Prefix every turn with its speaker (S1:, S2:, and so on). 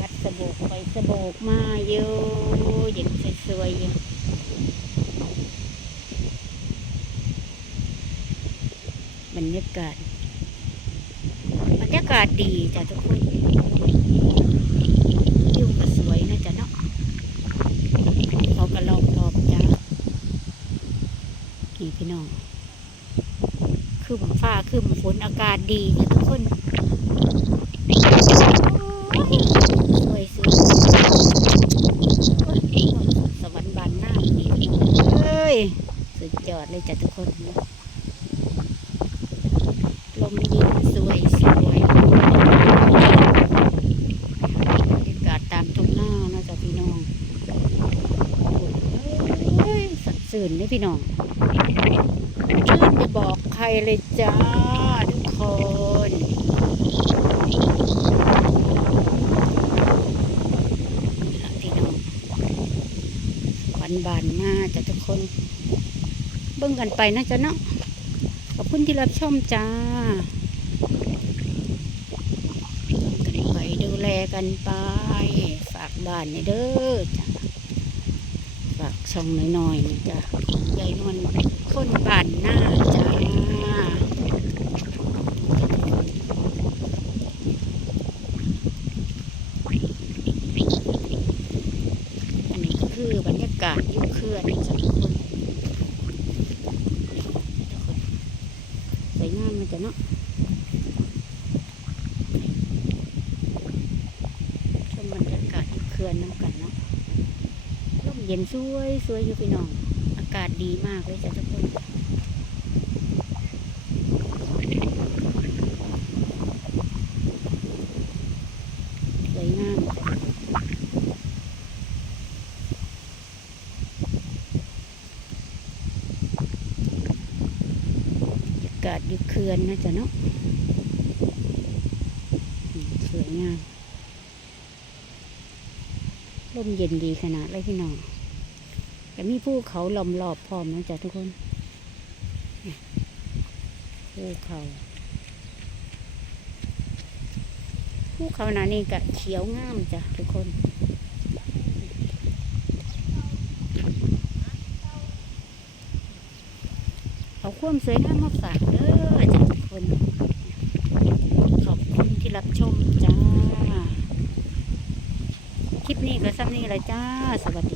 S1: วัดสโบกไปสโบกมาเยอะอย่างสวยๆอยู่บรรยากาศบรรยากาศดีจ้ะทุกคนยิ่งก็สวยนะจ๊ะเนาะเขากระลอกตอบจ้ากี่พี่น้องคือฝมฟ้าคือฝนอากาศดีจ้ะทุกคนอดเลยจ้ะทุกคน ลมเย็นสวยสวยบรรยากาศตามทุกหน้านะจ๊ะพี่น้องสัดสื่นเลยพี่น้อง ชื่นจะบอกใครเลยจ้า ทุกคนบานมาจ้ะทุกคนบิ้งกันไปนะจ๊ะเนาะขอบคุณที่รับชมจ้ากันไปดูแลกันไป ฝากบ้านนี่เด้อจ้ะฝากช่องน้อยๆนี่จ้ะยายนวลคนบ้านหน้าจ้าอันนี้คือบรรยากาศยุ่เลื่อนจ้ะมันจะเนาะชมบรรยากาศเขื่อนน้ำกันเนาะร่มเย็นสวยสวยอยู่พี่น้องอากาศดีมากเลยจ้ะทุกคนกาศอยู่เคือนนะจ๊ะเนาะสวยงามลมเย็นดีขนาดเลยพี่น้องแต่มีผู้เขาล้อมรอบพร้อมนะจ๊ะทุกคนผู้เขาผู้เขาหนานี่กะเขียวงามจ้ะทุกคนเอาความสวยงามมาฝากเด้อจ้าทุกคนขอบคุณที่รับชม จ้า คลิปนี้ก็ซ้ำนี้ละจ้า สวัสดี